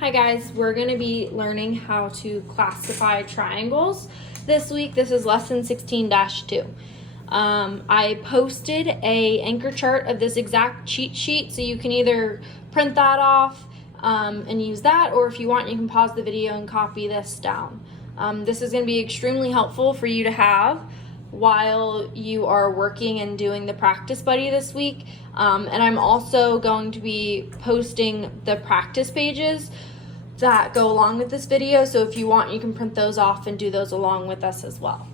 Hi guys, we're going to be learning how to classify triangles this week. This is lesson 16-2. I posted a anchor chart of this exact cheat sheet, so you can either print that off and use that, or if you want, you can pause the video and copy this down. This is going to be extremely helpful for you to have while you are working and doing the practice buddy this week. And I'm also going to be posting the practice pages that go along with this video, so if you want, you can print those off and do those along with us as well.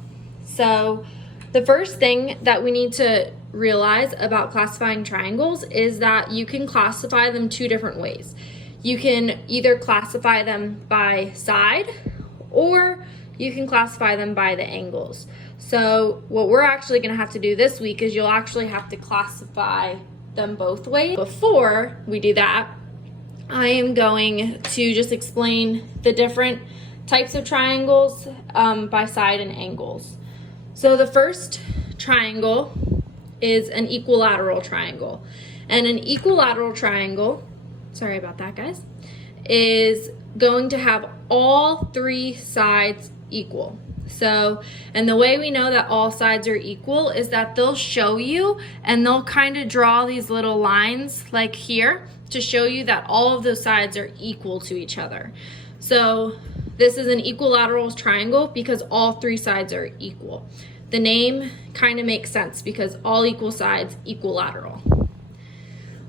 So the first thing that we need to realize about classifying triangles is that you can classify them two different ways. You can either classify them by side, or you can classify them by the angles. So what we're actually going to have to do this week is you'll actually have to classify them both ways. Before we do that, I am going to just explain the different types of triangles by side and angles. So the first triangle is an equilateral triangle. And an equilateral triangle, sorry about that guys, is going to have all three sides equal. So, and the way we know that all sides are equal is that they'll show you and they'll kind of draw these little lines like here to show you that all of those sides are equal to each other. So this is an equilateral triangle because all three sides are equal. The name kind of makes sense because all equal sides, equilateral.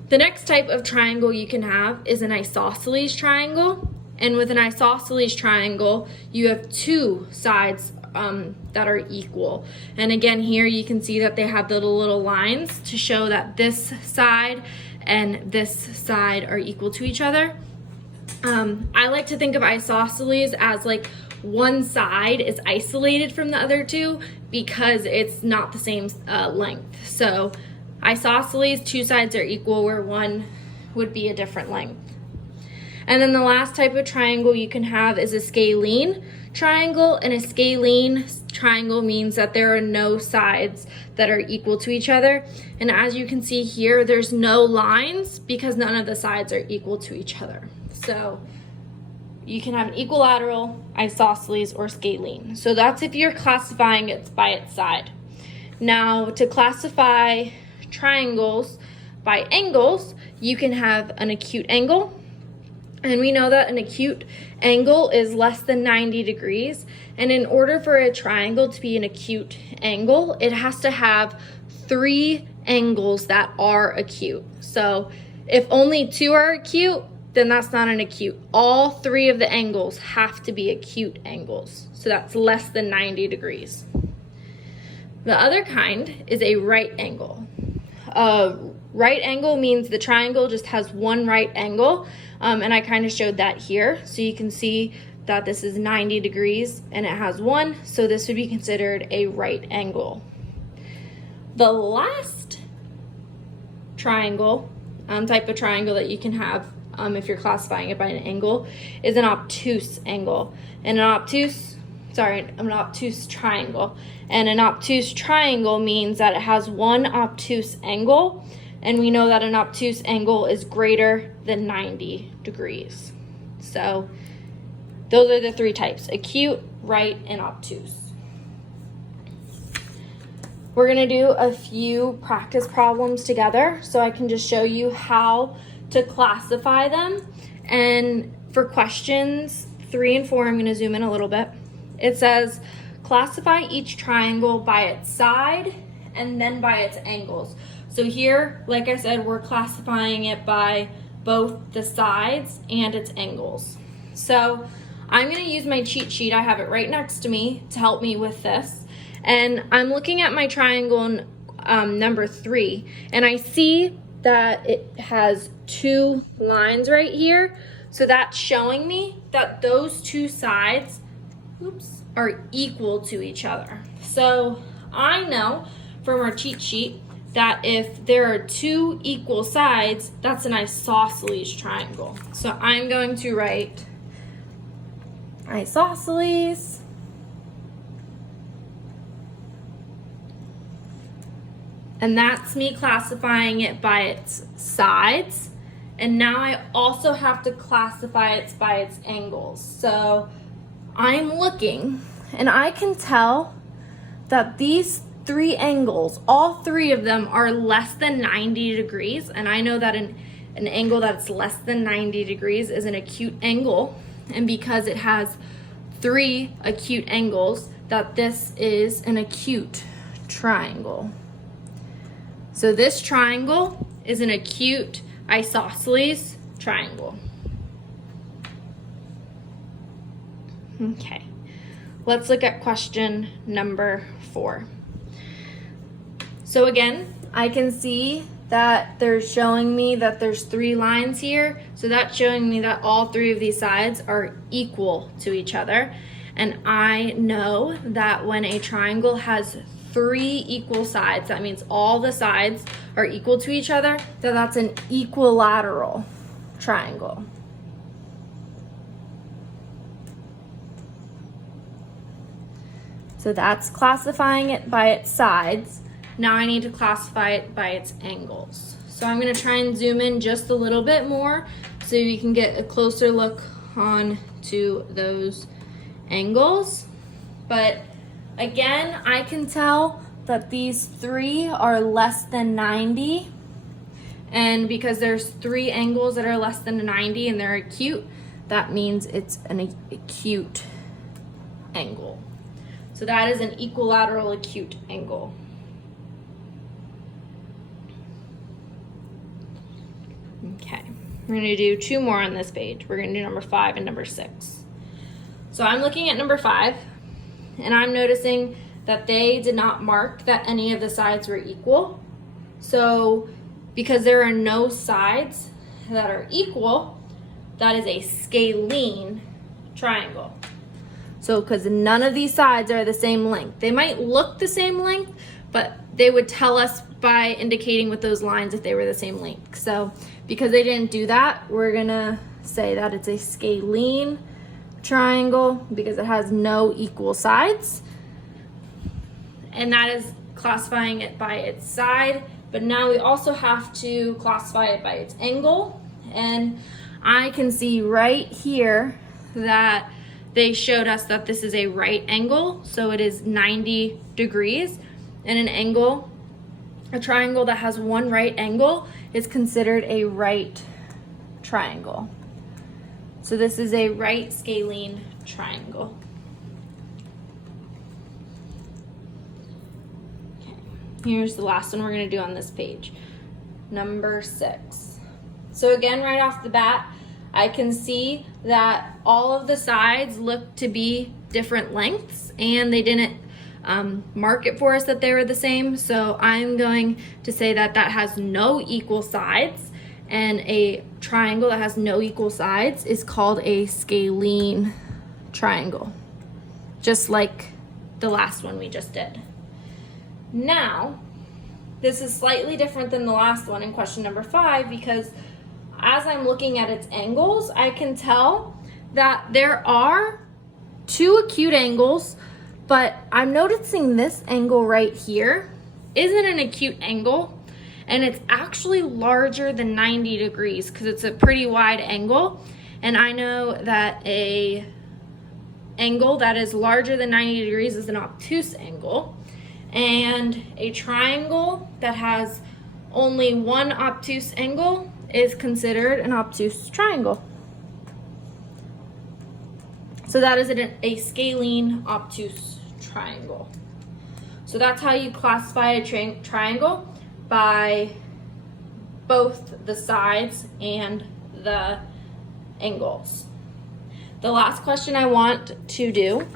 The next type of triangle you can have is an isosceles triangle. And with an isosceles triangle, you have two sides that are equal. And again, here you can see that they have the little lines to show that this side and this side are equal to each other. I like to think of isosceles as like one side is isolated from the other two because it's not the same length. So isosceles, two sides are equal where one would be a different length. And then the last type of triangle you can have is a scalene triangle, and a scalene triangle means that there are no sides that are equal to each other. And as you can see here, there's no lines because none of the sides are equal to each other. So you can have an equilateral, isosceles, or scalene. So that's if you're classifying it by its side. Now, to classify triangles by angles, you can have an acute angle. And we know that an acute angle is less than 90 degrees. And in order for a triangle to be an acute angle, it has to have three angles that are acute. So if only two are acute, then that's not an acute. All three of the angles have to be acute angles. So that's less than 90 degrees. The other kind is a right angle. Right angle means the triangle just has one right angle, and I kind of showed that here. So you can see that this is 90 degrees and it has one, so this would be considered a right angle. The last triangle, type of triangle that you can have if you're classifying it by an angle is an obtuse angle. And an obtuse triangle. And an obtuse triangle means that it has one obtuse angle, and we know that an obtuse angle is greater than 90 degrees. So those are the three types: acute, right, and obtuse. We're gonna do a few practice problems together so I can just show you how to classify them. And for questions 3 and 4, I'm gonna zoom in a little bit. It says, classify each triangle by its side and then by its angles. So here, like I said, we're classifying it by both the sides and its angles. So I'm gonna use my cheat sheet. I have it right next to me to help me with this. And I'm looking at my triangle number 3, and I see that it has two lines right here. So that's showing me that those two sides, are equal to each other. So I know from our cheat sheet that if there are two equal sides, that's an isosceles triangle. So I'm going to write isosceles. And that's me classifying it by its sides And now I also have to classify it by its angles. So I'm looking and I can tell that these three angles, all three of them are less than 90 degrees. And I know that an angle that's less than 90 degrees is an acute angle. And because it has three acute angles, that this is an acute triangle. So this triangle is an acute isosceles triangle. Okay, let's look at question number 4. So again, I can see that they're showing me that there's 3 lines here. So that's showing me that all 3 of these sides are equal to each other. And I know that when a triangle has 3 equal sides, that means all the sides are equal to each other, that's an equilateral triangle. So that's classifying it by its sides. Now I need to classify it by its angles. So I'm going to try and zoom in just a little bit more so you can get a closer look on to those angles. But again, I can tell that these 3 are less than 90. And because there's 3 angles that are less than 90 and they're acute, that means it's an acute angle. So that is an equilateral acute angle. Okay, we're gonna do 2 more on this page. We're gonna do number 5 and number 6. So I'm looking at number 5, and I'm noticing that they did not mark that any of the sides were equal. So because there are no sides that are equal, that is a scalene triangle. So because none of these sides are the same length. They might look the same length, but they would tell us by indicating with those lines if they were the same length. So because they didn't do that, we're gonna say that it's a scalene triangle because it has no equal sides. And that is classifying it by its side. But now we also have to classify it by its angle. And I can see right here that they showed us that this is a right angle. So it is 90 degrees. And an angle, a triangle that has one right angle is considered a right triangle. So this is a right scalene triangle. Okay. Here's the last one we're going to do on this page. Number 6. So again, right off the bat, I can see that all of the sides look to be different lengths, and they didn't mark it for us that they were the same. So I'm going to say that that has no equal sides, and a triangle that has no equal sides is called a scalene triangle, just like the last one we just did. Now, this is slightly different than the last one in question number 5 because as I'm looking at its angles, I can tell that there are 2 acute angles, but I'm noticing this angle right here isn't an acute angle, and it's actually larger than 90 degrees because it's a pretty wide angle. And I know that a angle that is larger than 90 degrees is an obtuse angle, and a triangle that has only one obtuse angle is considered an obtuse triangle. So that is a scalene obtuse triangle. So that's how you classify a triangle, by both the sides and the angles. The last question I want to do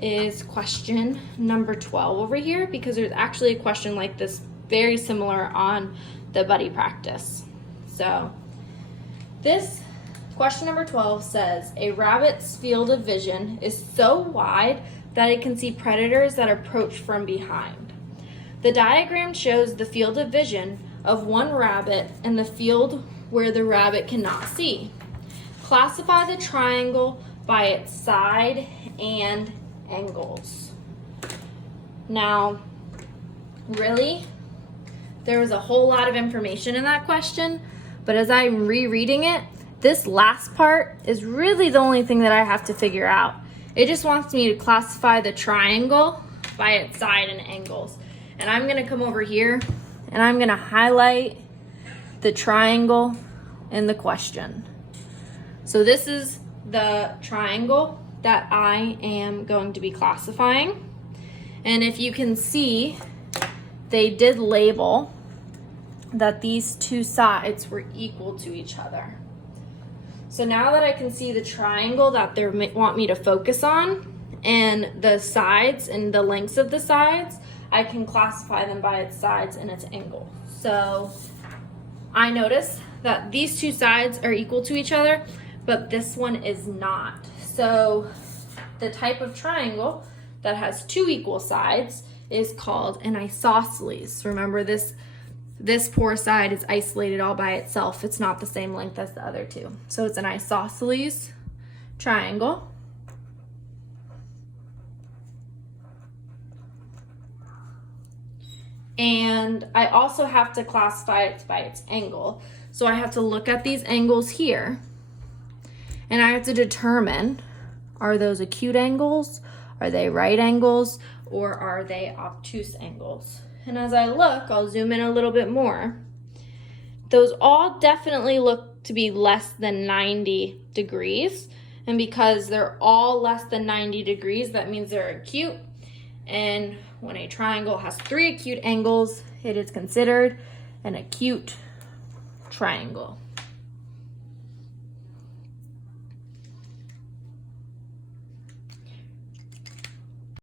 is question number 12 over here, because there's actually a question like this very similar on the buddy practice. So this question number 12 says, a rabbit's field of vision is so wide that it can see predators that approach from behind. The diagram shows the field of vision of one rabbit and the field where the rabbit cannot see. Classify the triangle by its side and angles. Now, really, there was a whole lot of information in that question, But as I'm rereading it, this last part is really the only thing that I have to figure out. It just wants me to classify the triangle by its side and angles. And I'm gonna come over here and I'm gonna highlight the triangle in the question. So this is the triangle that I am going to be classifying. And if you can see, they did label that these two sides were equal to each other. So now that I can see the triangle that they want me to focus on and the sides and the lengths of the sides, I can classify them by its sides and its angle. So I notice that these two sides are equal to each other, but this one is not. So the type of triangle that has two equal sides is called an isosceles. Remember, this poor side is isolated all by itself. It's not the same length as the other two. So it's an isosceles triangle. And I also have to classify it by its angle. So I have to look at these angles here, and I have to determine, are those acute angles? Are they right angles? Or are they obtuse angles? And as I look, I'll zoom in a little bit more. Those all definitely look to be less than 90 degrees. And because they're all less than 90 degrees, that means they're acute. And when a triangle has 3 acute angles, it is considered an acute triangle.